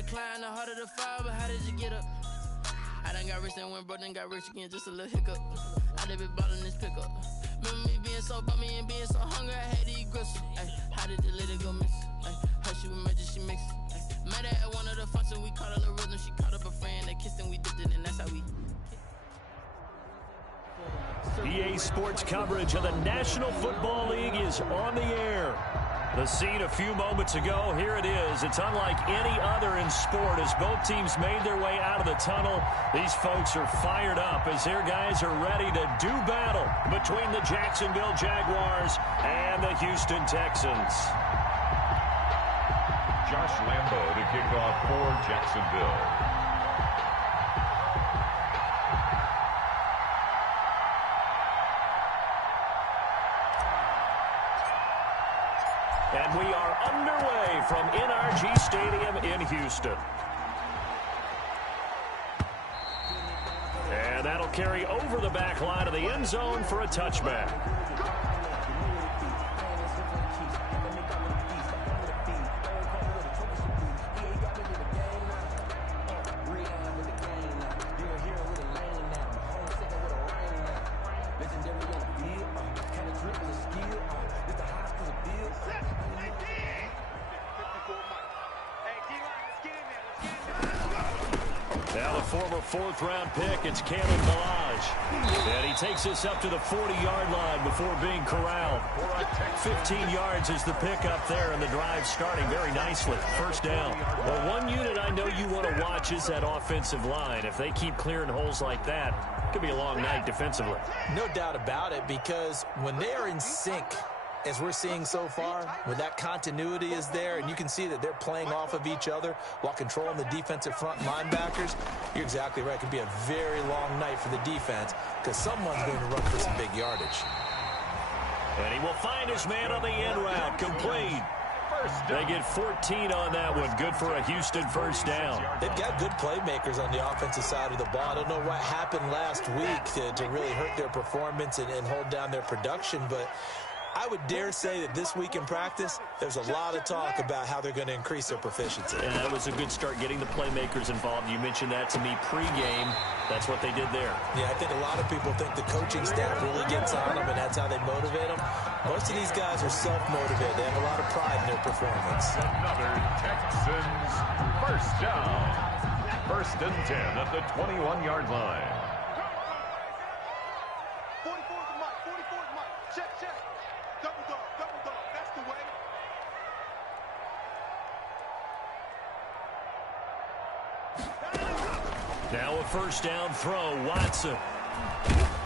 to climb, the harder to fall, but how did you get up? I done got rich and went broke, then got rich again, just a little hiccup. I done been ballin' this pickup. Remember me being so bummy and being so hungry, I had to eat gristle. How did the lady go miss? How she was magic, she mixed. Met her at one of the functions, we caught her the rhythm. She caught up a friend, they kissed and we dipped it, and that's how we. EA Sports coverage of the National Football League is on the air. The scene a few moments ago, here it is. It's unlike any other in sport as both teams made their way out of the tunnel. These folks are fired up as their guys are ready to do battle between the Jacksonville Jaguars and the Houston Texans. Josh Lambo to kick off for Jacksonville. And we are underway from NRG Stadium in Houston. And that'll carry over the back line of the end zone for a touchback. Now the former fourth-round pick, it's Kalen Ballage. And he takes us up to the 40-yard line before being corralled. 15 yards is the pick up there, and the drive starting very nicely. First down. Well, one unit I know you want to watch is that offensive line. If they keep clearing holes like that, it could be a long night defensively. No doubt about it, because when they are in sync, as we're seeing so far, when that continuity is there and you can see that they're playing off of each other while controlling the defensive front linebackers, you're exactly right. It could be a very long night for the defense because someone's going to run for some big yardage. And he will find his man on the end route, complete. They get 14 on that one. Good for a Houston first down. They've got good playmakers on the offensive side of the ball. I don't know what happened last week to really hurt their performance and hold down their production, but I would dare say that this week in practice, there's a lot of talk about how they're going to increase their proficiency. And that was a good start getting the playmakers involved. You mentioned that to me pregame. That's what they did there. Yeah, I think a lot of people think the coaching staff really gets on them, and that's how they motivate them. Most of these guys are self-motivated. They have a lot of pride in their performance. Another Texans first down. First and 10 at the 21-yard line. 44's Mike. 44's Mike. Check, check. Double dog. That's the way. Now a first down throw, Watson.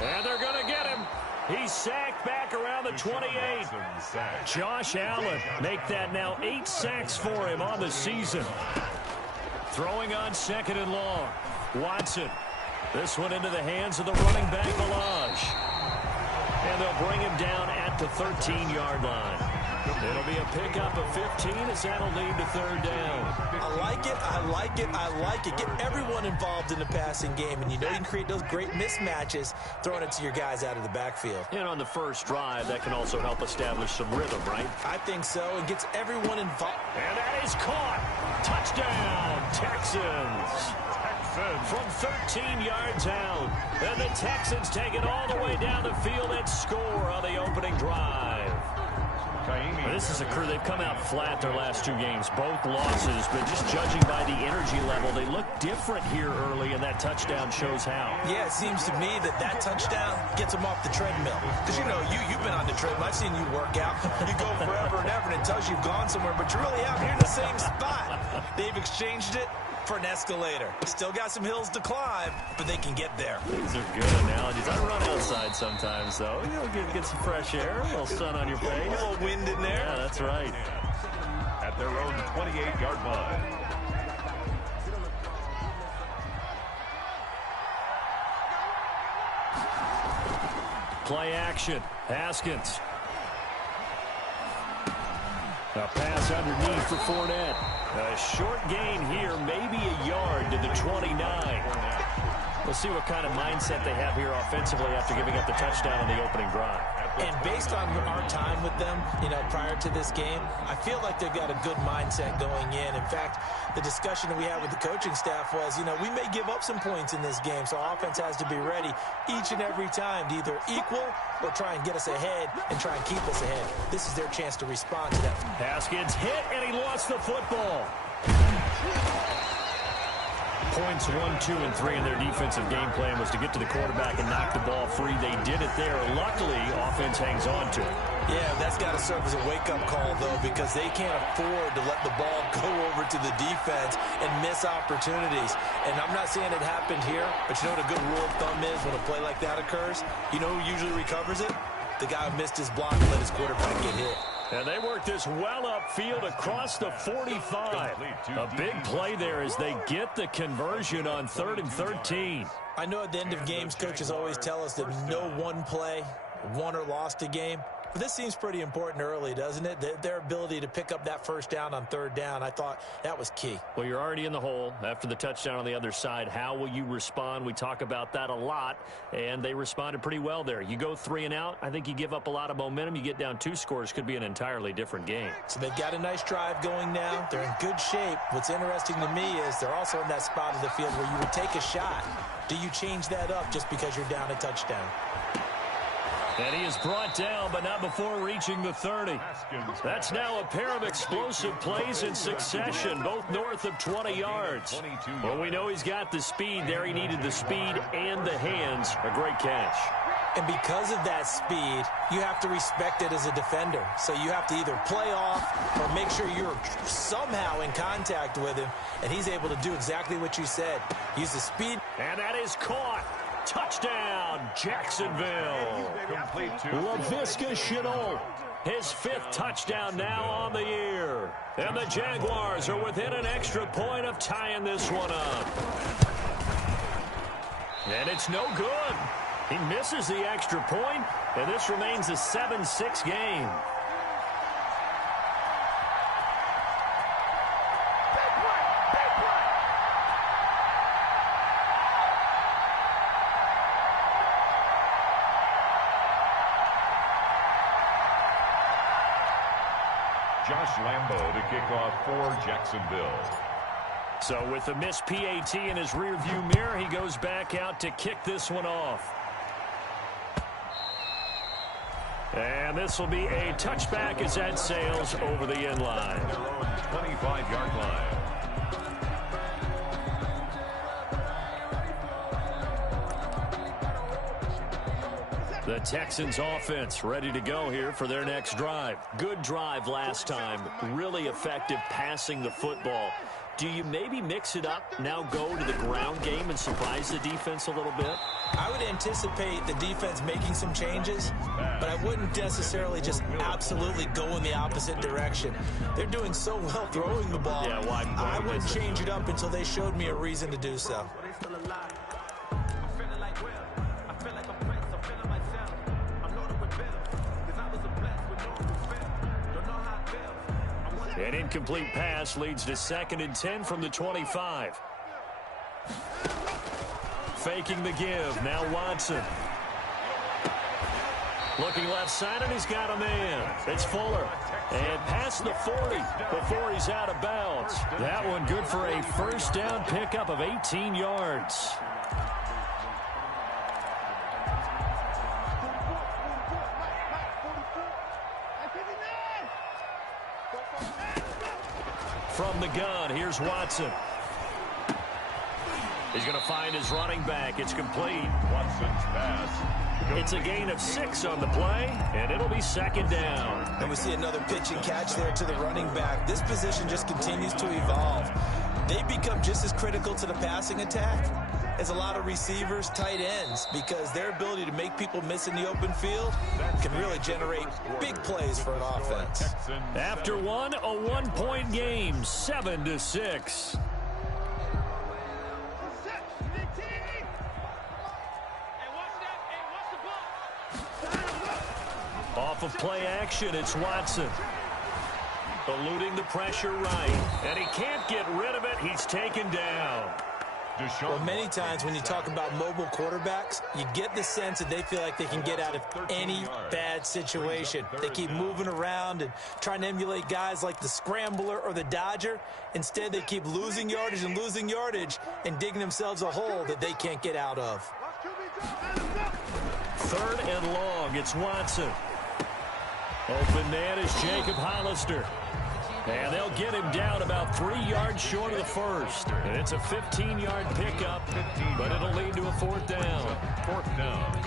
And they're going to get him. He's sacked back around the 28. Josh Allen make that now 8 sacks for him on the season. Throwing on second and long. Watson. This one into the hands of the running back, Ballage. And they'll bring him down at the 13-yard line. It'll be a pickup of 15 as that'll lead to third down. I like it. Get everyone involved in the passing game, and you know you can create those great mismatches throwing it to your guys out of the backfield. And on the first drive, that can also help establish some rhythm, right? I think so, and gets everyone involved. And that is caught. Touchdown, Texans. From 13 yards out. And the Texans take it all the way down the field and score on the opening drive. This is a crew. They've come out flat their last 2 games, both losses, but just judging by the energy level, they look different here early, and that touchdown shows how. Yeah, it seems to me that touchdown gets them off the treadmill. Because, you know, you've been on the treadmill. I've seen you work out. You go forever and ever, and it tells you you've gone somewhere, but you're really out here in the same spot. They've exchanged it for an escalator. Still got some hills to climb, but they can get there. These are good analogies. I run outside sometimes, though. You know, get some fresh air, a little sun on your face. A little wind in there. Yeah, that's right. At their own 28-yard line. Play action. Haskins. A pass underneath for Fournette. A short gain here, maybe a yard to the 29. We'll see what kind of mindset they have here offensively after giving up the touchdown on the opening drive. And based on our time with them, prior to this game, I feel like they've got a good mindset going in. In fact, the discussion that we had with the coaching staff was, we may give up some points in this game, so our offense has to be ready each and every time to either equal or try and get us ahead and try and keep us ahead. This is their chance to respond to that. Haskins hit, and he lost the football. Points 1, 2, and 3 in their defensive game plan was to get to the quarterback and knock the ball free. They did it there. Luckily, offense hangs on to it. Yeah, that's got to serve as a wake-up call, though, because they can't afford to let the ball go over to the defense and miss opportunities. And I'm not saying it happened here, but you know what a good rule of thumb is when a play like that occurs? You know who usually recovers it? The guy who missed his block and let his quarterback get hit. And they work this well upfield across the 45. A big play there as they get the conversion on 3rd and 13. I know at the end of games, coaches always tell us that no one play won or lost a game. But this seems pretty important early, doesn't it? Their ability to pick up that first down on 3rd down, I thought that was key. Well, you're already in the hole after the touchdown on the other side. How will you respond? We talk about that a lot, and they responded pretty well there. You go 3 and out, I think you give up a lot of momentum. You get down 2 scores, could be an entirely different game. So they've got a nice drive going now. They're in good shape. What's interesting to me is they're also in that spot of the field where you would take a shot. Do you change that up just because you're down a touchdown? And he is brought down, but not before reaching the 30. That's now a pair of explosive plays in succession, both north of 20 yards. Well, we know he's got the speed there. He needed the speed and the hands. A great catch. And because of that speed, you have to respect it as a defender. So you have to either play off or make sure you're somehow in contact with him. And he's able to do exactly what you said. Use the speed. And that is caught. Touchdown, Jacksonville. Laviska Shenault, his 5th touchdown now on the year. And the Jaguars are within an extra point of tying this one up. And it's no good. He misses the extra point, and this remains a 7-6 game. Josh Lambo to kick off for Jacksonville. So with the missed PAT in his rearview mirror, he goes back out to kick this one off. And this will be a touchback as that sails over the end line. 25-yard line. The Texans offense ready to go here for their next drive. Good drive last time. Really effective passing the football. Do you maybe mix it up, now go to the ground game and surprise the defense a little bit? I would anticipate the defense making some changes, but I wouldn't necessarily just absolutely go in the opposite direction. They're doing so well throwing the ball. Yeah, why I wouldn't change it up until they showed me a reason to do so. An incomplete pass leads to 2nd and 10 from the 25. Faking the give. Now Watson. Looking left side, and he's got a man. It's Fuller. And past the 40 before he's out of bounds. That one good for a first down pickup of 18 yards. From the gun, here's Watson. He's going to find his running back. It's complete. Watson's pass. It's a gain of 6 on the play, and it'll be 2nd down. And we see another pitch and catch there to the running back. This position just continues to evolve. They become just as critical to the passing attack as a lot of receivers, tight ends, because their ability to make people miss in the open field can really generate big plays for an offense. After one, a 1-point game, 7-6. Off of play action, it's Watson. Eluding the pressure right, and he can't get rid of it. He's taken down. Well, many times when you talk about mobile quarterbacks, you get the sense that they feel like they can get out of any bad situation. They keep moving around and trying to emulate guys like the Scrambler or the Dodger. Instead, they keep losing yardage and digging themselves a hole that they can't get out of. 3rd and long. It's Watson. Open man is Jacob Hollister. And they'll get him down about 3 yards short of the first. And it's a 15-yard pickup, but it'll lead to a 4th down. 4th down.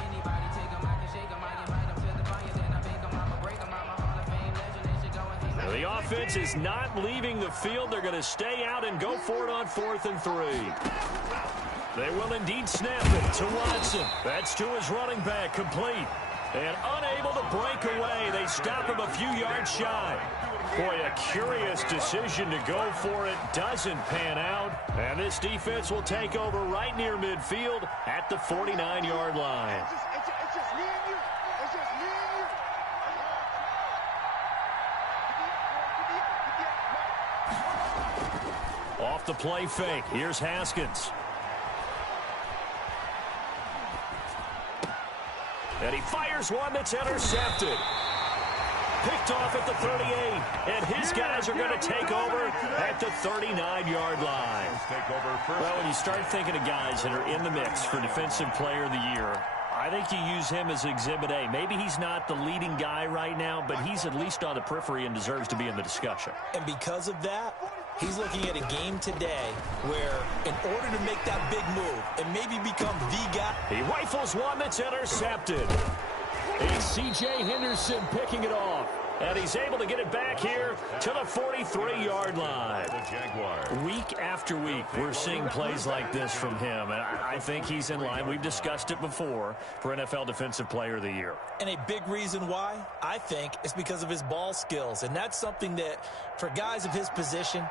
Now the offense is not leaving the field. They're going to stay out and go for it on 4th and 3. They will indeed snap it to Watson. That's to his running back, complete. And unable to break away. They stop him a few yards shy. Boy, a curious decision to go for it. Doesn't pan out. And this defense will take over right near midfield at the 49-yard line. It's just me and you. It's just me and you. Off the play fake. Here's Haskins. And he fires one that's intercepted. Picked off at the 38. And his guys are going to take over at the 39-yard line. Well, when you start thinking of guys that are in the mix for Defensive Player of the Year, I think you use him as Exhibit A. Maybe he's not the leading guy right now, but he's at least on the periphery and deserves to be in the discussion. And because of that, he's looking at a game today where in order to make that big move and maybe become the guy. He rifles one that's intercepted. It's C.J. Henderson picking it off. And he's able to get it back here to the 43-yard line. Week after week, we're seeing plays like this from him. And I think he's in line. We've discussed it before for NFL Defensive Player of the Year. And a big reason why, I think, is because of his ball skills. And that's something that, for guys of his position,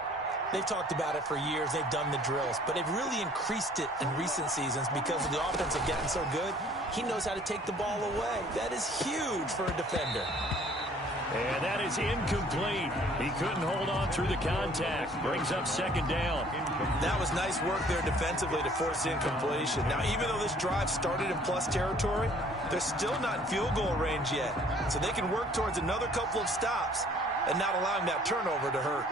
they've talked about it for years. They've done the drills. But they've really increased it in recent seasons because the offense have gotten so good. He knows how to take the ball away. That is huge for a defender. And that is incomplete. He couldn't hold on through the contact. Brings up 2nd down. That was nice work there defensively to force the incompletion. Now, even though this drive started in plus territory, they're still not in field goal range yet. So they can work towards another couple of stops and not allowing that turnover to hurt.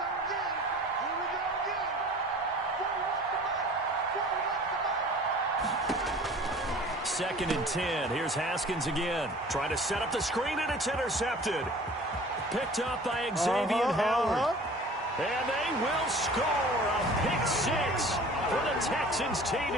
Second and 10. Here's Haskins again. Trying to set up the screen, and it's intercepted. Picked up by Xavier Howard. And they will score a pick 6 for the Texans TD.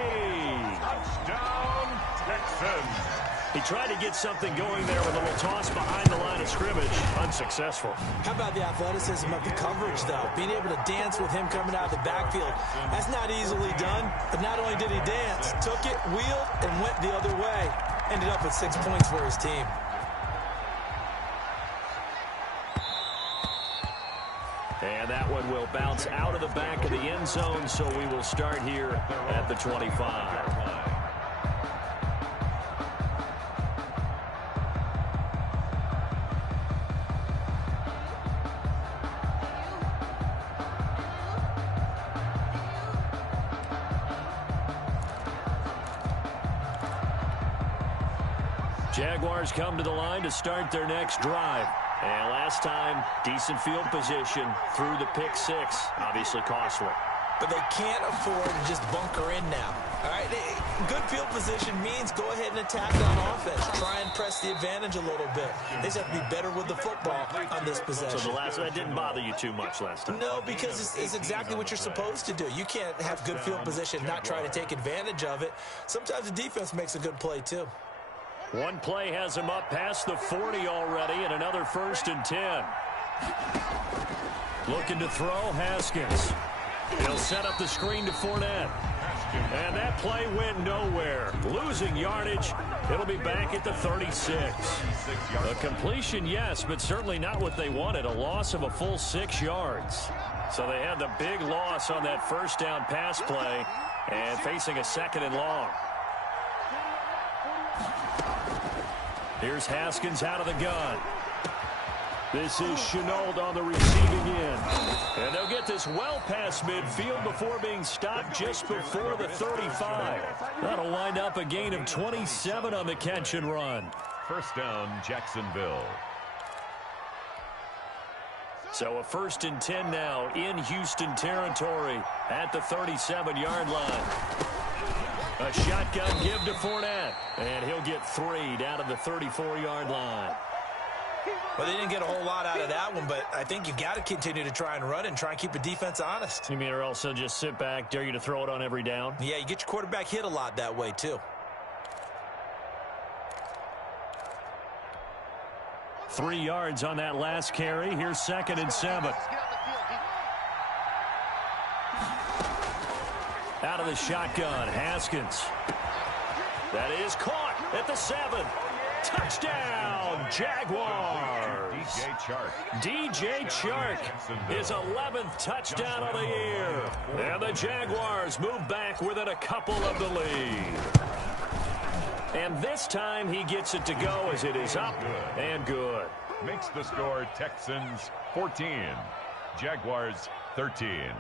Touchdown, Texans. He tried to get something going there with a little toss behind the line of scrimmage. Unsuccessful. How about the athleticism of the coverage, though? Being able to dance with him coming out of the backfield. That's not easily done. But not only did he dance, took it, wheeled, and went the other way. Ended up with 6 points for his team. And that one will bounce out of the back of the end zone, so we will start here at the 25. Jaguars come to the line to start their next drive. And last time, decent field position through the pick 6. Obviously costly. But they can't afford to just bunker in now. All right, good field position means go ahead and attack on offense. Try and press the advantage a little bit. They just have to be better with the football on this possession. So that didn't bother you too much last time? No, because it's exactly what you're supposed to do. You can't have good field position and not try to take advantage of it. Sometimes the defense makes a good play, too. One play has him up past the 40 already, and another 1st and 10. Looking to throw, Haskins. He'll set up the screen to Fournette. And that play went nowhere. Losing yardage. It'll be back at the 36. A completion, yes, but certainly not what they wanted. A loss of a full 6 yards. So they had the big loss on that 1st down pass play and facing a 2nd and long. Here's Haskins out of the gun. This is Chenault on the receiving end. And they'll get this well past midfield before being stopped just before the 35. That'll wind up a gain of 27 on the catch and run. First down, Jacksonville. So a 1st and 10 now in Houston territory at the 37-yard line. A shotgun give to Fournette, and he'll get 3 down to the 34-yard line. Well, they didn't get a whole lot out of that one, but I think you've got to continue to try and run and try and keep the defense honest. You mean or also just sit back, dare you to throw it on every down? Yeah, you get your quarterback hit a lot that way, too. 3 yards on that last carry. Here's 2nd and 7. Out of the shotgun, Haskins. That is caught at the 7. Touchdown, Jaguars. DJ Chark, his 11th touchdown of the year. And the Jaguars move back within a couple of the lead. And this time he gets it to go as it is up and good. Makes the score Texans 14, Jaguars 13.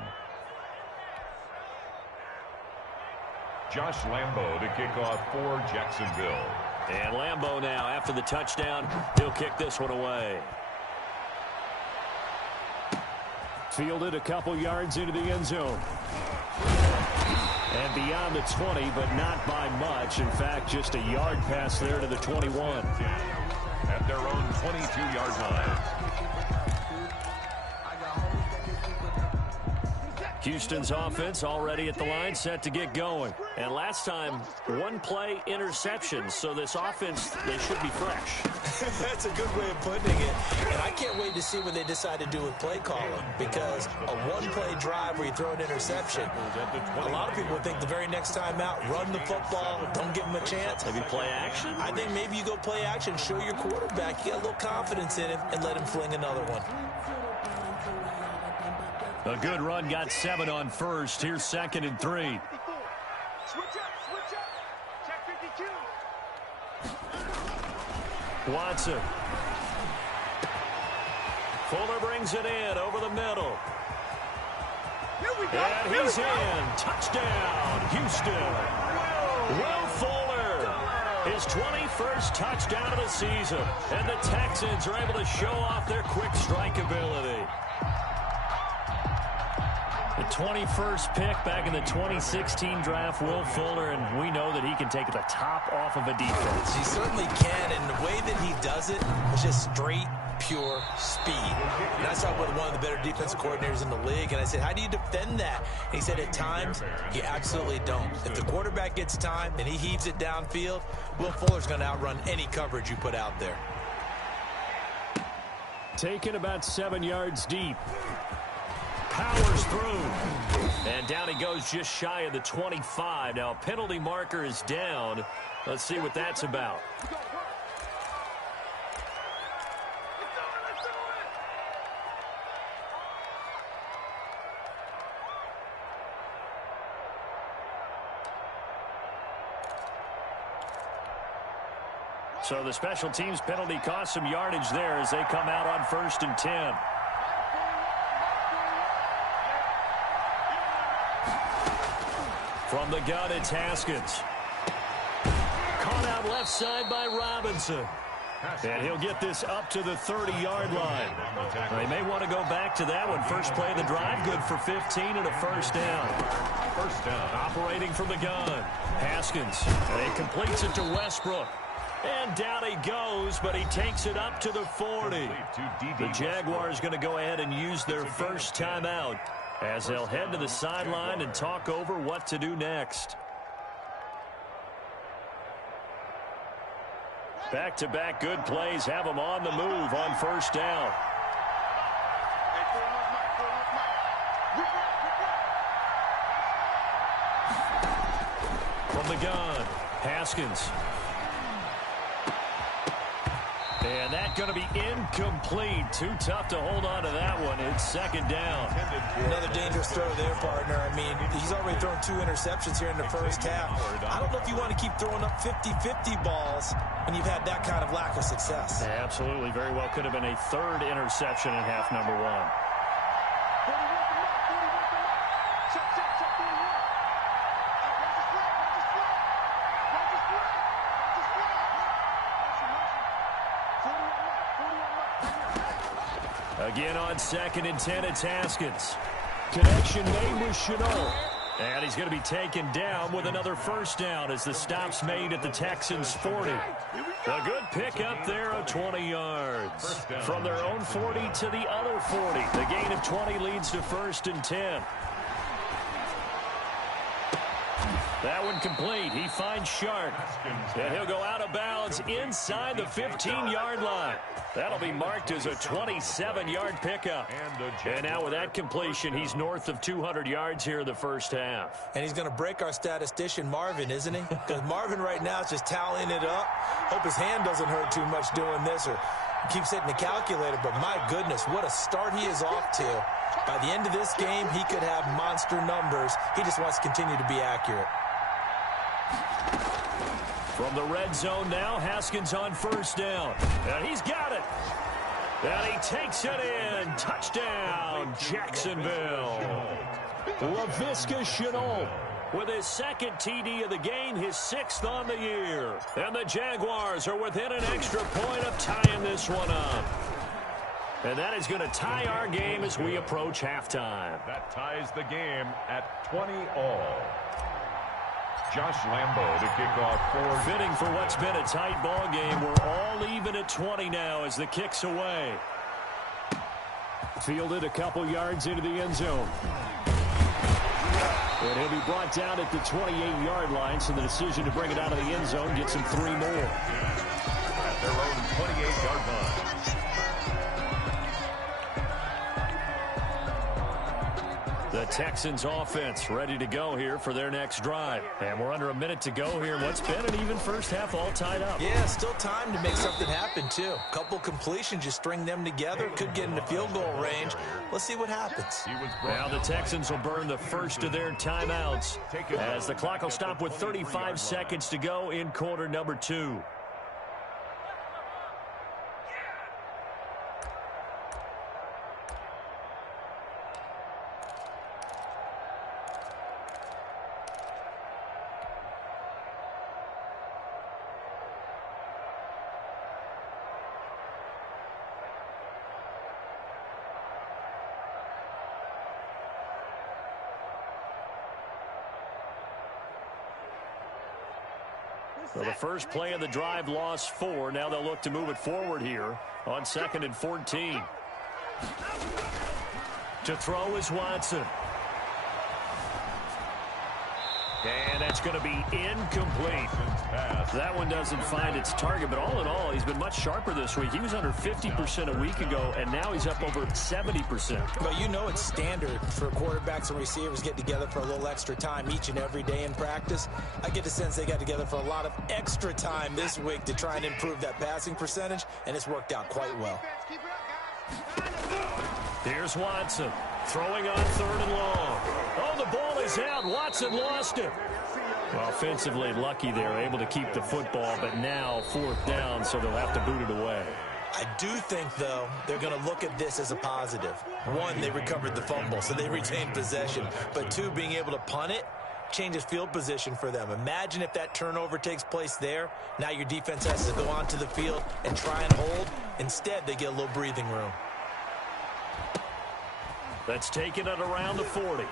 Josh Lambo to kick off for Jacksonville. And Lambo now, after the touchdown, he'll kick this one away. Fielded a couple yards into the end zone. And beyond the 20, but not by much. In fact, just a yard pass there to the 21. At their own 22-yard line. Houston's offense already at the line, set to get going. And last time, 1-play interception. So this offense, they should be fresh. That's a good way of putting it. And I can't wait to see what they decide to do with play calling. Because a 1-play drive where you throw an interception, a lot of people think the very next time out, run the football, don't give them a chance. Maybe play action? I think maybe you go play action, show your quarterback, you got a little confidence in him, and let him fling another one. A good run, got 7 on first. Here's 2nd and 3. Switch up. Check 52. Watson. Fuller brings it in over the middle. Here we go. And he's in. Touchdown, Houston. Will Fuller. His 21st touchdown of the season. And the Texans are able to show off their quick strike ability. The 21st pick back in the 2016 draft, Will Fuller, and we know that he can take the top off of a defense. He certainly can, and the way that he does it is just straight, pure speed. And I saw with one of the better defensive coordinators in the league, and I said, how do you defend that? And he said, at times, you absolutely don't. If the quarterback gets time and he heaves it downfield, Will Fuller's going to outrun any coverage you put out there. Taken about 7 yards deep. Powers through. And down he goes just shy of the 25. Now, a penalty marker is down. Let's see what that's about. So the special teams penalty cost some yardage there as they come out on 1st and 10. From the gun, it's Haskins. Caught out left side by Robinson. And he'll get this up to the 30-yard line. They may want to go back to that one. First play of the drive, good for 15 and a first down. First down. Operating from the gun, Haskins. And he completes it to Westbrook. And down he goes, but he takes it up to the 40. The Jaguars going to go ahead and use their first timeout as they'll head to the sideline and talk over what to do next. Back-to-back good plays have them on the move on first down. From the gun, Haskins. And that goes going to be incomplete. Too tough to hold on to that one. It's second down. Another dangerous throw there, partner. I mean, he's already thrown 2 interceptions here in the first half. I don't know if you want to keep throwing up 50-50 balls when you've had that kind of lack of success. Yeah, absolutely. Very well could have been a third interception in half number 1. Again on 2nd and 10, it's Haskins. Connection made with Chenault. And he's going to be taken down with another first down as the stop's made at the Texans' 40. A good pickup there of 20 yards. From their own 40 to the other 40. The gain of 20 leads to 1st and 10. That one complete. He finds Shark. And he'll go out of bounds inside the 15-yard line. That'll be marked as a 27-yard pickup. And now with that completion, he's north of 200 yards here in the first half. And he's going to break our statistician, Marvin, isn't he? Because Marvin right now is just tallying it up. Hope his hand doesn't hurt too much doing this or keeps hitting the calculator. But my goodness, what a start he is off to. By the end of this game, he could have monster numbers. He just wants to continue to be accurate. From the red zone now, Haskins on first down. And he's got it. And he takes it in. Touchdown, Jacksonville. Laviska Shenault with his 2nd TD of the game, his 6th on the year. And the Jaguars are within an extra point of tying this one up. And that is going to tie our game as we approach halftime. That ties the game at 20-all. Josh Lambo to kick off for. Fitting for what's been a tight ball game. We're all even at 20 now as the kick's away. Fielded a couple yards into the end zone. And he'll be brought down at the 28-yard line, so the decision to bring it out of the end zone gets him 3 more. At their own 28-yard line. The Texans offense ready to go here for their next drive. And we're under a minute to go here. What's been an even first half all tied up. Yeah, still time to make something happen, too. Couple completions, just string them together. Could get into field goal range. Let's see what happens. Now the Texans will burn the first of their timeouts as the clock will stop with 35 seconds to go in quarter number 2. So the first play of the drive lost 4. Now they'll look to move it forward here on 2nd and 14. To throw is Watson. And that's going to be incomplete. That one doesn't find its target, but all in all, he's been much sharper this week. He was under 50% a week ago, and now he's up over 70%. But you know it's standard for quarterbacks and receivers get together for a little extra time each and every day in practice. I get the sense they got together for a lot of extra time this week to try and improve that passing percentage, and it's worked out quite well. Here's Watson throwing on 3rd and long. Oh, the ball is out. Watson lost it. Well, offensively lucky they're able to keep the football, but now 4th down, so they'll have to boot it away. I do think, though, they're going to look at this as a positive. 1, they recovered the fumble, so they retained possession. But 2, being able to punt it changes field position for them. Imagine if that turnover takes place there. Now your defense has to go onto the field and try and hold. Instead, they get a little breathing room. That's taken at around the 40.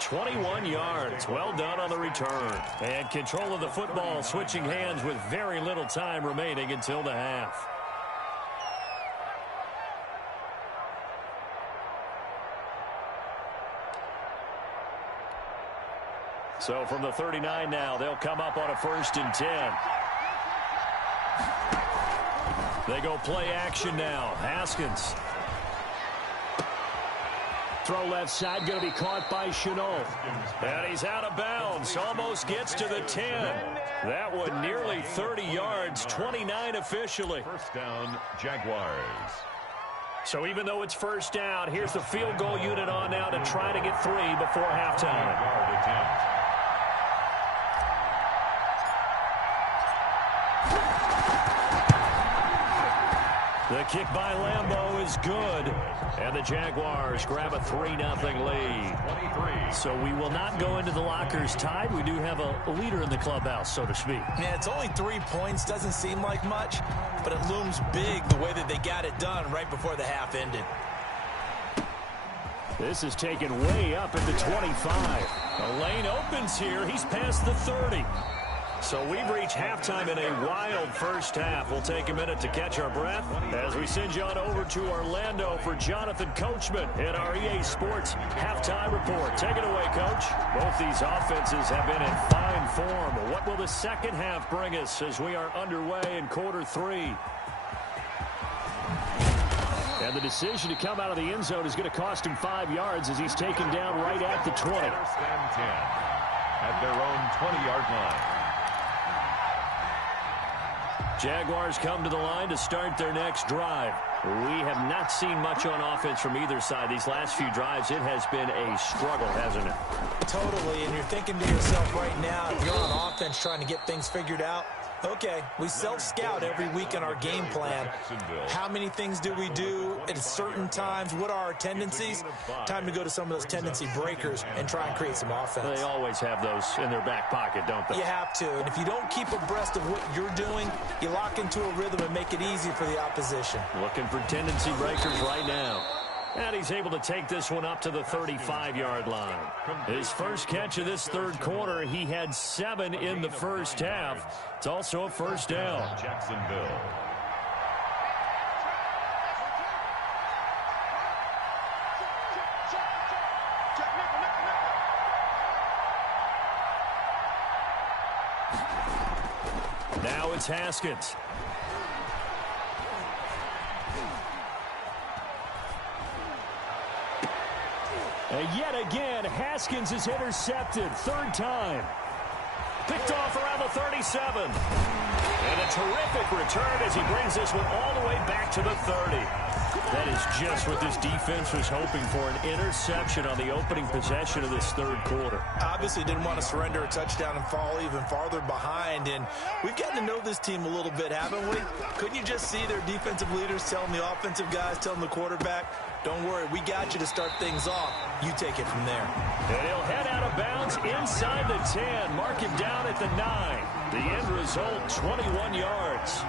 21 yards. Well done on the return. And control of the football, switching hands with very little time remaining until the half. So from the 39 now, they'll come up on a 1st and 10. They go play action now. Haskins. Throw left side, going to be caught by Shenault. And he's out of bounds. Almost gets to the 10. That one nearly 30 yards, 29 officially. First down, Jaguars. So even though it's first down, here's the field goal unit on now to try to get 3 before halftime. Yard attempt. The kick by Lambeau is good, and the Jaguars grab a 3-0 lead. 23. So we will not go into the lockers tied. We do have a leader in the clubhouse, so to speak. Yeah, it's only 3 points. Doesn't seem like much, but it looms big the way that they got it done right before the half ended. This is taken way up at the 25. The lane opens here. He's past the 30. So we've reached halftime in a wild first half. We'll take a minute to catch our breath as we send you on over to Orlando for Jonathan Coachman in our EA Sports Halftime Report. Take it away, Coach. Both these offenses have been in fine form. What will the second half bring us as we are underway in quarter 3? And the decision to come out of the end zone is going to cost him 5 yards as he's taken down right at the 20. First and 10 at their own 20-yard line. Jaguars come to the line to start their next drive. We have not seen much on offense from either side. These last few drives, it has been a struggle, hasn't it? Totally, and you're thinking to yourself right now, if you're on offense trying to get things figured out, okay, we self-scout every week in our game plan. How many things do we do at certain times? What are our tendencies? Time to go to some of those tendency breakers and try and create some offense. They always have those in their back pocket, don't they? You have to, and if you don't keep abreast of what you're doing, you lock into a rhythm and make it easy for the opposition. Looking for tendency breakers right now. And he's able to take this one up to the 35-yard line. His first catch of this third quarter, he had 7 in the first half. It's also a first down. Jacksonville. Now it's Haskins. And yet again, Haskins is intercepted. 3rd time. Picked off around the 37. And a terrific return as he brings this one all the way back to the 30. That is just what this defense was hoping for, an interception on the opening possession of this third quarter. Obviously didn't want to surrender a touchdown and fall even farther behind, and we've gotten to know this team a little bit, haven't we? Couldn't you just see their defensive leaders telling the offensive guys, telling the quarterback, don't worry, we got you to start things off. You take it from there. And he'll head out of bounds inside the 10. Mark him down at the 9. The end result, 21 yards.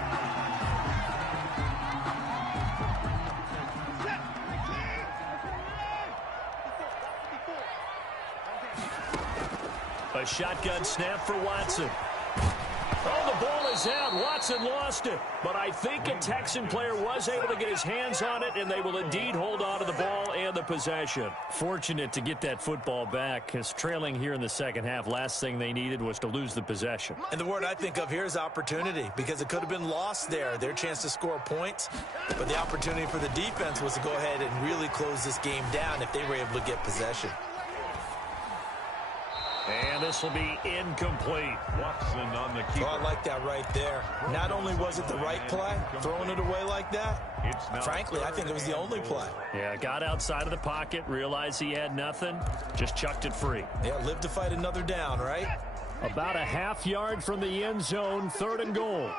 A shotgun snap for Watson. Oh, the ball is out. Watson lost it. But I think a Texan player was able to get his hands on it, and they will indeed hold on to the ball and the possession. Fortunate to get that football back, because trailing here in the second half, last thing they needed was to lose the possession. And the word I think of here is opportunity, because it could have been lost there, their chance to score points. But the opportunity for the defense was to go ahead and really close this game down if they were able to get possession. And this will be incomplete. Watson on the keeper. Oh, I like that right there. Not only was it the right play, throwing it away like that, frankly, I think it was the only play. Yeah, got outside of the pocket, realized he had nothing, just chucked it free. Yeah, live to fight another down, right? About a half yard from the end zone, 3rd and goal.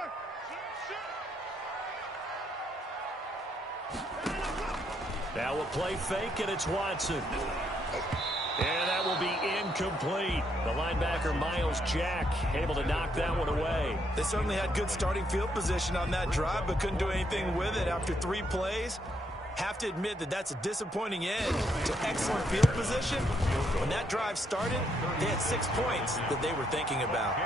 Now a play fake, and it's Watson. And that will be incomplete. The linebacker, Miles Jack, able to knock that one away. They certainly had good starting field position on that drive, but couldn't do anything with it after 3 plays. Have to admit that that's a disappointing end to excellent field position. When that drive started, they had 6 points that they were thinking about.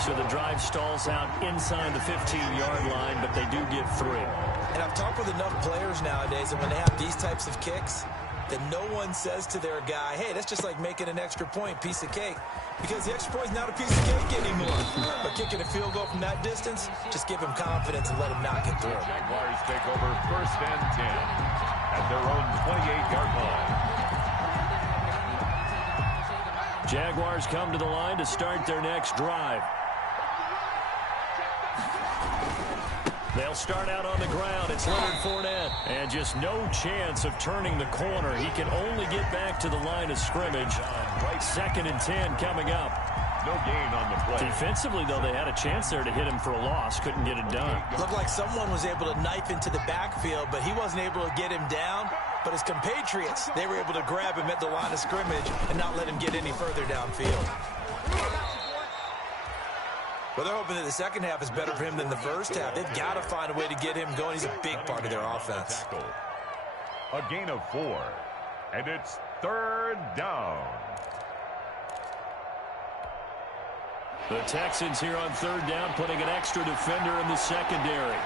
So the drive stalls out inside the 15-yard line, but they do get 3. And I've talked with enough players nowadays, and when they have these types of kicks, that no one says to their guy, hey, that's just like making an extra point, piece of cake. Because the extra point is not a piece of cake anymore. But kicking a field goal from that distance, just give him confidence and let him knock it through. Jaguars take over 1st and 10 at their own 28-yard line. Jaguars come to the line to start their next drive. They'll start out on the ground. It's Leonard Fournette. And just no chance of turning the corner. He can only get back to the line of scrimmage. 2nd and 10 coming up. No gain on the play. Defensively, though, they had a chance there to hit him for a loss. Couldn't get it done. Looked like someone was able to knife into the backfield, but he wasn't able to get him down. But his compatriots, they were able to grab him at the line of scrimmage and not let him get any further downfield. Well, they're hoping that the second half is better for him than the first half. They've got to find a way to get him going. He's a big part of their offense. A gain of 4. And it's 3rd down. The Texans here on 3rd down, putting an extra defender in the secondary.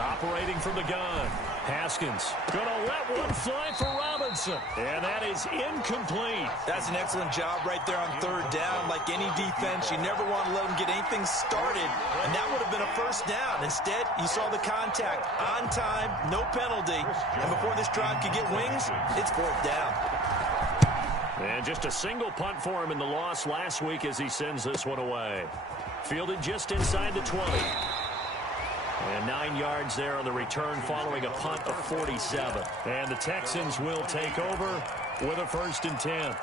Operating from the gun. Haskins going to let one fly for Robinson. And that is incomplete. That's an excellent job right there on 3rd down. Like any defense, you never want to let them get anything started. And that would have been a first down. Instead, you saw the contact on time, no penalty. And before this drive could get wings, it's 4th down. And just a single punt for him in the loss last week as he sends this one away. Fielded just inside the 20. And 9 yards there on the return following a punt of 47. And the Texans will take over with a 1st and 10.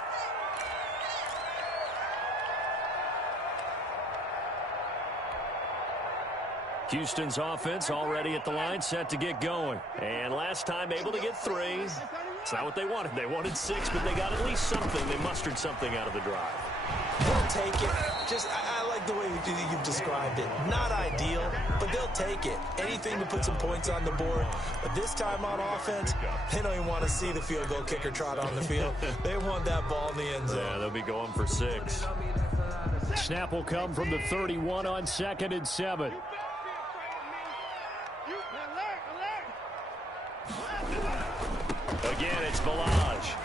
Houston's offense already at the line, set to get going. And last time able to get 3. It's not what they wanted. They wanted 6, but they got at least something. They mustered something out of the drive. They'll take it. I like the way you've described it. Not ideal, but they'll take it. Anything to put some points on the board. But this time on offense, they don't even want to see the field goal kicker trot on the field. They want that ball in the end zone. Yeah, they'll be going for 6. Snap will come from the 31 on 2nd and 7. Again, it's Balaj.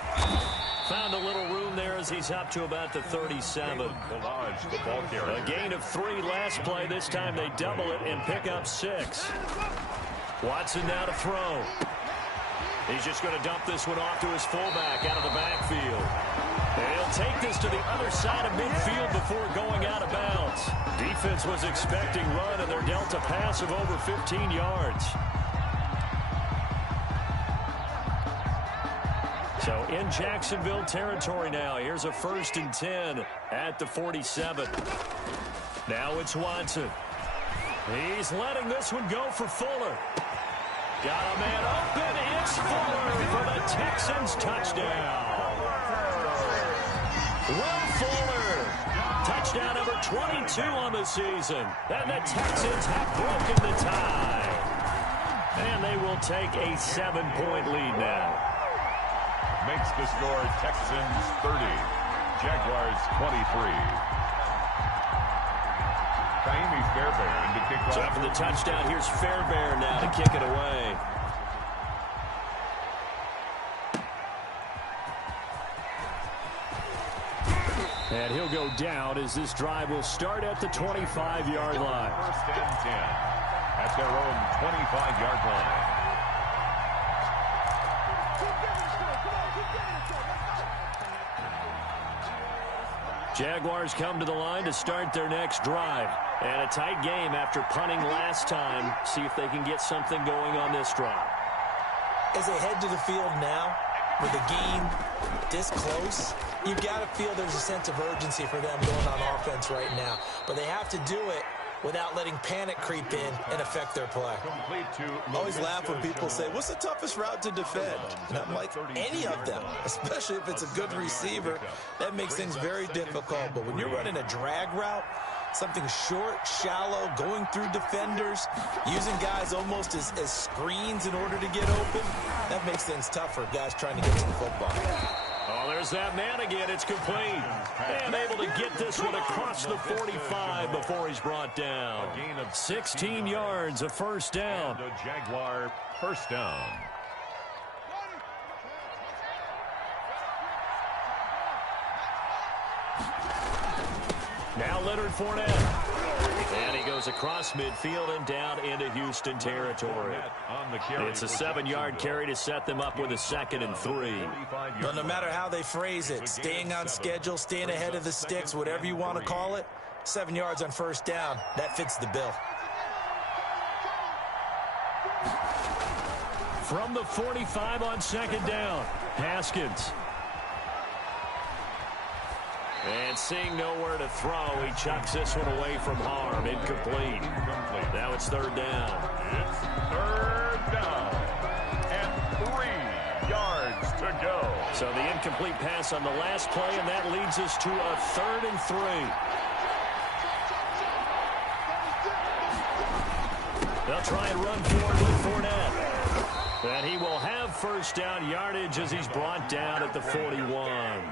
Found a little room there as he's up to about the 37. Balaj, the ball carrier. A gain of 3 last play. This time they double it and pick up 6. Watson now to throw. He's just going to dump this one off to his fullback out of the backfield. And he'll take this to the other side of midfield before going out of bounds. Defense was expecting run, and they're dealt a pass of over 15 yards. So in Jacksonville territory now. Here's a 1st and 10 at the 47. Now it's Watson. He's letting this one go for Fuller. Got a man open. It's Fuller for the Texans touchdown. Will Fuller. Touchdown number 22 on the season. And the Texans have broken the tie. And they will take a 7-point lead now. Makes the score Texans 30, Jaguars 23. Kaimi Fairbairn to kick off. So after the touchdown, here's Fairbairn now to kick it away. And he'll go down as this drive will start at the 25-yard line. 1st and 10 at their own 25-yard line. Jaguars come to the line to start their next drive. And a tight game after punting last time. See if they can get something going on this drive. As they head to the field now, with the game this close, you've got to feel there's a sense of urgency for them going on offense right now. But they have to do it without letting panic creep in and affect their play. I always laugh when people say, what's the toughest route to defend? And I'm like, any of them, especially if it's a good receiver. That makes things very difficult. But when you're running a drag route, something short, shallow, going through defenders, using guys almost as screens in order to get open, that makes things tough for guys trying to get some football. Oh, there's that man again. It's complete. And able to get this one across the 45 before he's brought down. A gain of 16 yards, a 1st down. And a Jaguar 1st down. Now Leonard Fournette. And he goes across midfield and down into Houston territory. It's a 7-yard carry to set them up with a 2nd and 3. But no matter how they phrase it, staying on schedule, staying ahead of the sticks, whatever you want to call it, 7 yards on first down, that fits the bill. From the 45 on 2nd down, Haskins. And seeing nowhere to throw, he chucks this one away from harm. Incomplete. Now it's 3rd down. It's 3rd down. And 3 yards to go. So the incomplete pass on the last play, and that leads us to a 3rd and 3. They'll try and run forward with Fournette. And he will have first down yardage as he's brought down at the 41.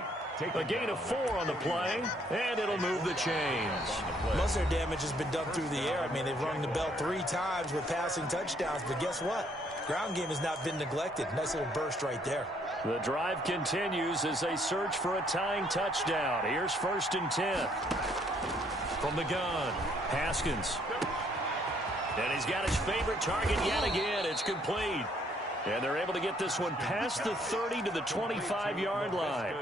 A gain of 4 on the play, and it'll move the chains. Most of their damage has been done through the air. I mean, they've rung the bell 3 times with passing touchdowns, but guess what? Ground game has not been neglected. Nice little burst right there. The drive continues as they search for a tying touchdown. Here's 1st and 10. From the gun, Haskins. And he's got his favorite target yet again. It's complete. And they're able to get this one past the 30 to the 25-yard line.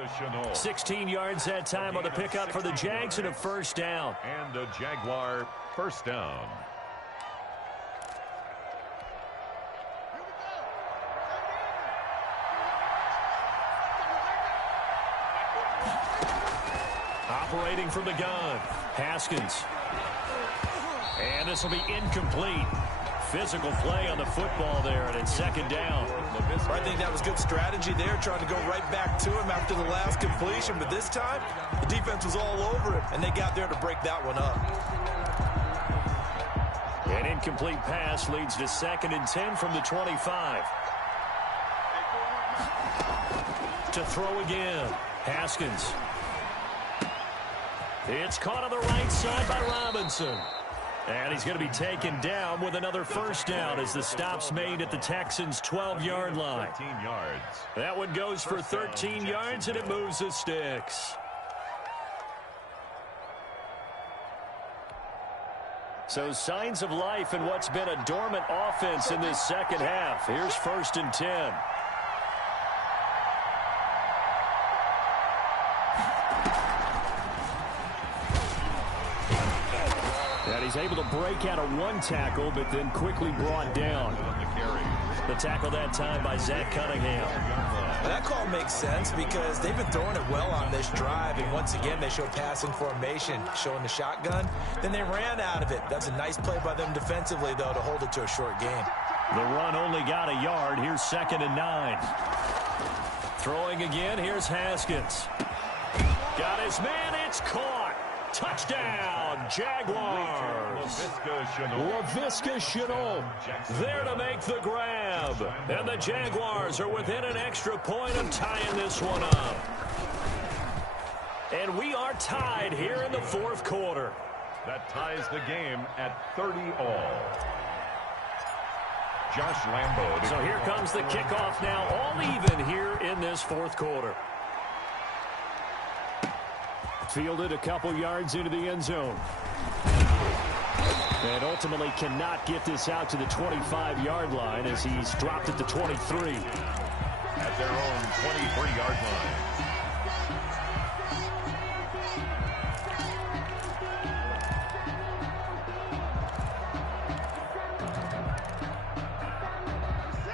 16 yards that time on the pickup for the Jags and a first down. And a Jaguar first down. Operating from the gun, Haskins. And this will be incomplete. Physical play on the football there, and it's 2nd down. I think that was good strategy there, trying to go right back to him after the last completion. But this time, the defense was all over him, and they got there to break that one up. An incomplete pass leads to 2nd and 10 from the 25. To throw again, Haskins. It's caught on the right side by Robinson. And he's going to be taken down with another first down as the stop's made at the Texans' 12-yard line. 13 yards. That one goes for 13 yards, and it moves the sticks. So signs of life in what's been a dormant offense in this second half. Here's 1st and 10. He's able to break out of 1 tackle, but then quickly brought down. The tackle that time by Zach Cunningham. Well, that call makes sense because they've been throwing it well on this drive, and once again they show passing formation, showing the shotgun. Then they ran out of it. That's a nice play by them defensively, though, to hold it to a short gain. The run only got a yard. Here's 2nd and 9. Throwing again, here's Haskins. Got his man, it's caught. Touchdown, Jaguars. Laviska Shenault there to make the grab. And the Jaguars are within an extra point of tying this one up. And we are tied here in the 4th quarter. That ties the game at 30 all. Josh Lambo. So here comes the kickoff now, all even here in this 4th quarter. Fielded a couple yards into the end zone. And ultimately cannot get this out to the 25-yard line as he's dropped at the 23. At their own 23-yard line.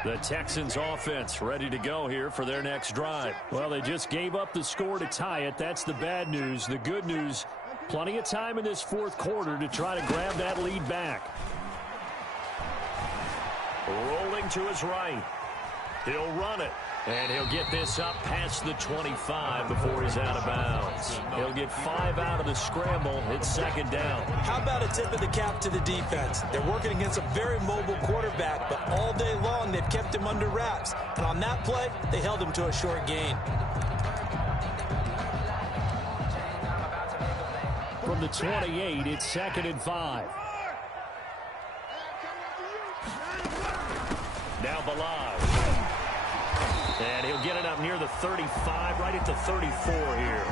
The Texans offense ready to go here for their next drive. Well, they just gave up the score to tie it. That's the bad news. The good news, plenty of time in this 4th quarter to try to grab that lead back. Rolling to his right. He'll run it. And he'll get this up past the 25 before he's out of bounds. He'll get 5 out of the scramble. It's 2nd down. How about a tip of the cap to the defense? They're working against a very mobile quarterback, but all day long they've kept him under wraps. And on that play, they held him to a short gain. From the 28, it's 2nd and 5. Now Balaj. And he'll get it up near the 35, right at the 34 here.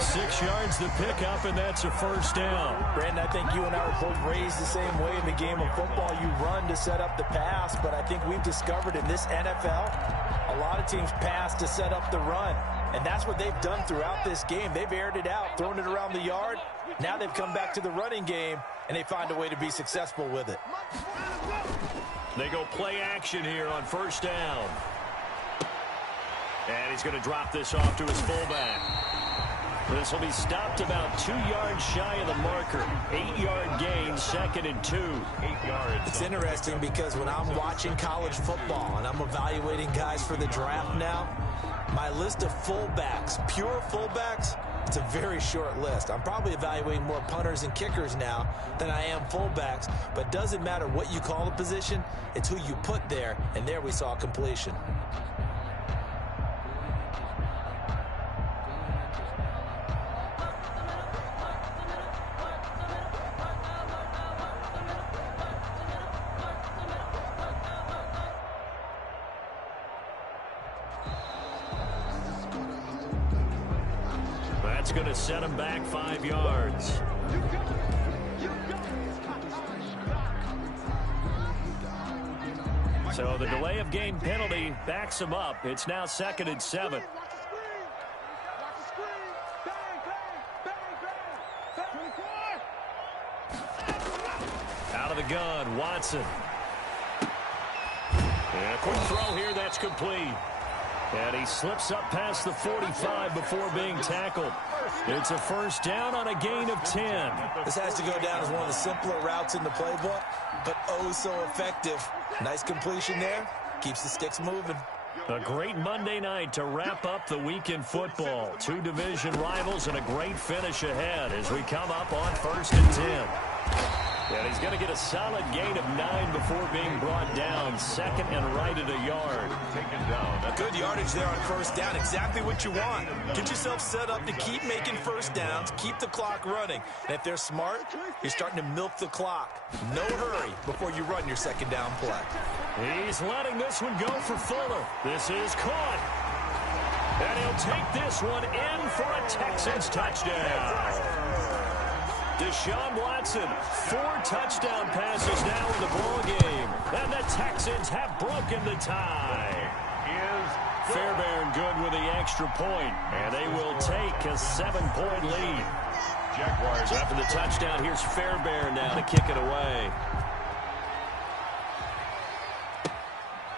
6 yards to pick up, and that's a first down. Brandon, I think you and I were both raised the same way in the game of football. You run to set up the pass, but I think we've discovered in this NFL, a lot of teams pass to set up the run. And that's what they've done throughout this game. They've aired it out, thrown it around the yard. Now they've come back to the running game, and they find a way to be successful with it. They go play action here on first down. And he's going to drop this off to his fullback. This will be stopped about 2 yards shy of the marker. 8-yard gain, 2nd and 2. 8 yards. It's interesting because when I'm watching college football and I'm evaluating guys for the draft now, my list of fullbacks, pure fullbacks, it's a very short list. I'm probably evaluating more punters and kickers now than I am fullbacks, but it doesn't matter what you call the position, it's who you put there, and there we saw completion. That's going to set him back 5 yards. So the delay of game penalty backs him up. It's now 2nd and 7. Out of the gun, Watson. And a quick throw here, that's complete. And he slips up past the 45 before being tackled. It's a first down on a gain of 10. This has to go down as one of the simpler routes in the playbook, but oh so effective. Nice completion there. Keeps the sticks moving. A great Monday night to wrap up the week in football. 2 division rivals and a great finish ahead as we come up on 1st and 10. And he's going to get a solid gain of 9 before being brought down. 2nd and right at a yard. Taken down. Good yardage there on first down. Exactly what you want. Get yourself set up to keep making first downs. Keep the clock running. And if they're smart, you're starting to milk the clock. No hurry before you run your 2nd down play. He's letting this one go for Fuller. This is caught. And he'll take this one in for a Texans touchdown. Deshaun Watson, 4 touchdown passes now in the ballgame. And the Texans have broken the tie. Fairbairn good with the extra point. And they will take a 7-point lead. Jaguars. So after the touchdown, here's Fairbairn now to kick it away.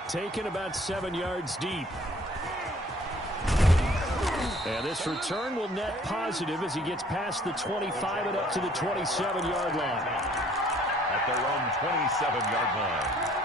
Taken about 7 yards deep. And this return will net positive as he gets past the 25 and up to the 27-yard line. At their own 27-yard line.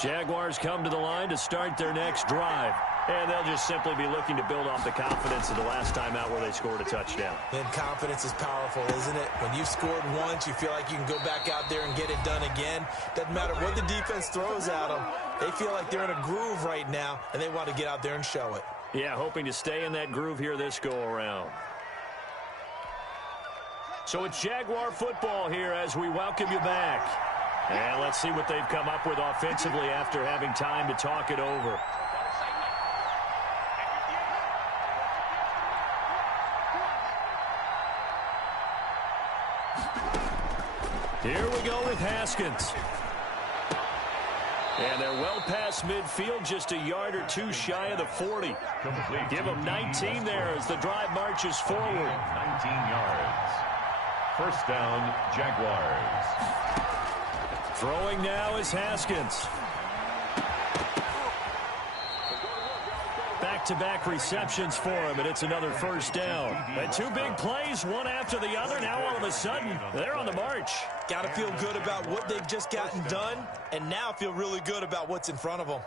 Jaguars come to the line to start their next drive. And they'll just simply be looking to build off the confidence of the last time out where they scored a touchdown. Then confidence is powerful, isn't it? When you've scored once, you feel like you can go back out there and get it done again. Doesn't matter what the defense throws at them. They feel like they're in a groove right now, and they want to get out there and show it. Yeah, hoping to stay in that groove here this go-around. So it's Jaguar football here as we welcome you back. And let's see what they've come up with offensively after having time to talk it over. Here we go with Haskins. And they're well past midfield, just a yard or 2 shy of the 40. Give them 19 there as the drive marches forward. 19 yards. First down, Jaguars. Throwing now is Haskins. Back-to-back receptions for him, and it's another first down. And 2 big plays, one after the other. Now all of a sudden, they're on the march. Got to feel good about what they've just gotten done, and now feel really good about what's in front of them.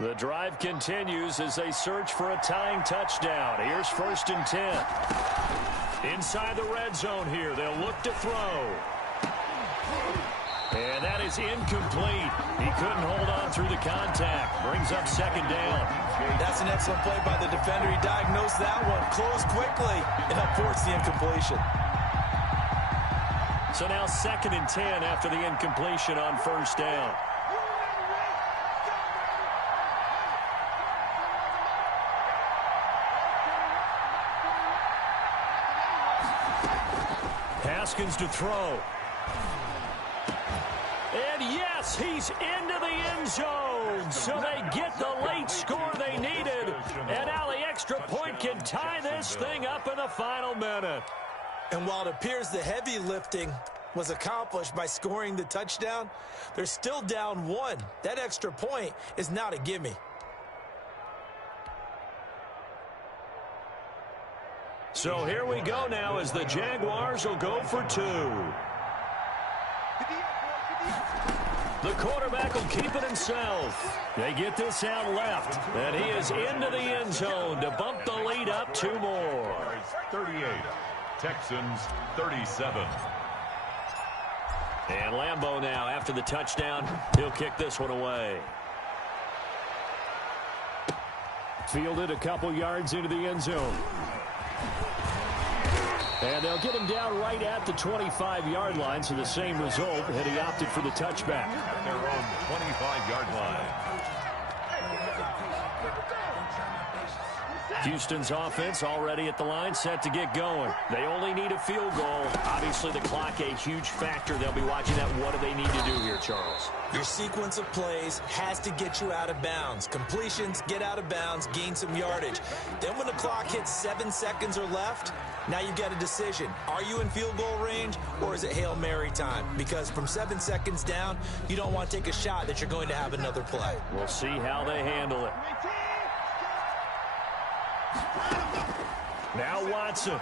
The drive continues as they search for a tying touchdown. Here's 1st and 10. Inside the red zone here, they'll look to throw. And that is incomplete. He couldn't hold on through the contact. Brings up second down. That's an excellent play by the defender. He diagnosed that one, closed quickly, and forced the incompletion. So now 2nd and 10 after the incompletion on first down. Haskins to throw. And yes, he's into the end zone. So they get the late score they needed. And now the extra point can tie this thing up in the final minute. And while it appears the heavy lifting was accomplished by scoring the touchdown, they're still down 1. That extra point is not a gimme. So here we go now as the Jaguars will go for 2. The quarterback will keep it himself. They get this out left, and he is into the end zone to bump the lead up 2 more. 38, Texans 37. And Lambeau now, after the touchdown, he'll kick this one away. Fielded a couple yards into the end zone. And they'll get him down right at the 25-yard line, so the same result, and he opted for the touchback. At their own 25-yard line. Houston's offense already at the line, set to get going. They only need a field goal. Obviously, the clock a huge factor. They'll be watching that. What do they need to do here, Charles? Your sequence of plays has to get you out of bounds. Completions, get out of bounds, gain some yardage. Then when the clock hits 7 seconds or left, now you've got a decision. Are you in field goal range, or is it Hail Mary time? Because from 7 seconds down, you don't want to take a shot that you're going to have another play. We'll see how they handle it. Now Watson.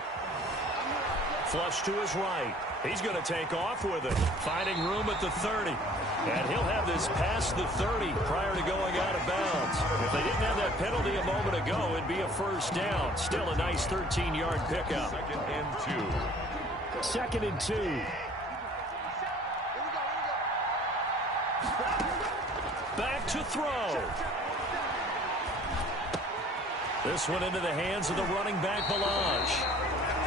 Flush to his right. He's going to take off with it. Finding room at the 30. And he'll have this past the 30 prior to going out of bounds. If they didn't have that penalty a moment ago, it'd be a first down. Still a nice 13-yard pickup. 2nd and 2. 2nd and 2. Back to throw. This one into the hands of the running back, Balaj.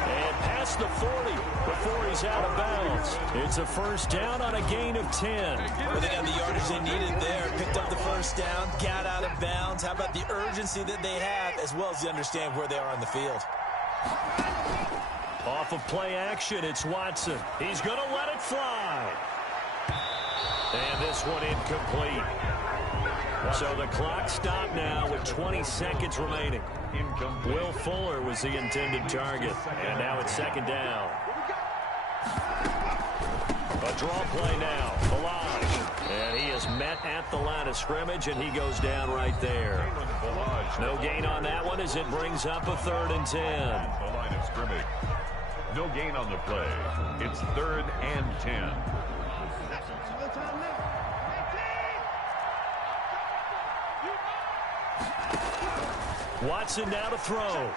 And past the 40 before he's out of bounds. It's a first down on a gain of 10. Well, they got the yardage they needed there. Picked up the first down, got out of bounds. How about the urgency that they have, as well as they understand where they are on the field. Off of play action, it's Watson. He's going to let it fly. And this one incomplete. So the clock stopped now with 20 seconds remaining. Will Fuller was the intended target. And now it's 2nd down. A draw play now. Balaj. And he is met at the line of scrimmage, and he goes down right there. No gain on that one as it brings up a 3rd and 10. The line of scrimmage. No gain on the play. It's 3rd and 10. Watson now to throw.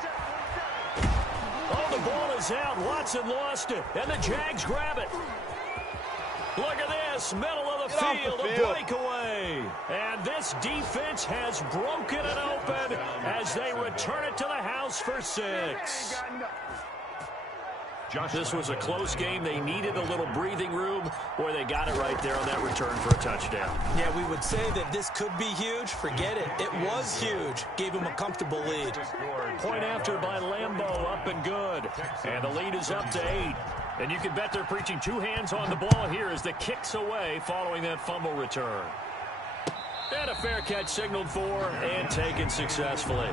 Oh, the ball is out. Watson lost it, and the Jags grab it. Look at this, middle of the field, a breakaway. And this defense has broken it open as they return it to the house for 6. This was a close game. They needed a little breathing room, or they got it right there on that return for a touchdown. Yeah, we would say that this could be huge. Forget it. It was huge. Gave him a comfortable lead. Point after by Lambeau, up and good. And the lead is up to 8. And you can bet they're preaching 2 hands on the ball here as the kick's away following that fumble return. And a fair catch signaled for and taken successfully.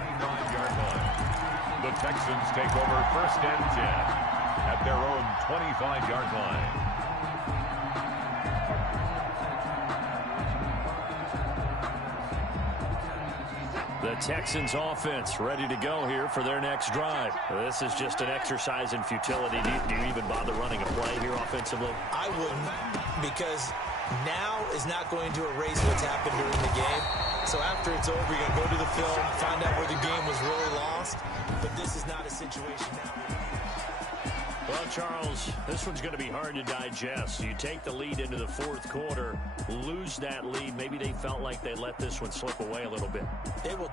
The Texans take over 1st and 10. At their own 25-yard line. The Texans offense ready to go here for their next drive. This is just an exercise in futility. Do you even bother running a play here offensively? I wouldn't, because now is not going to erase what's happened during the game. So after it's over, you're going to go to the film, find out where the game was really lost. But this is not a situation now. Well, Charles, this one's going to be hard to digest. You take the lead into the fourth quarter, lose that lead. Maybe they felt like they let this one slip away a little bit. They will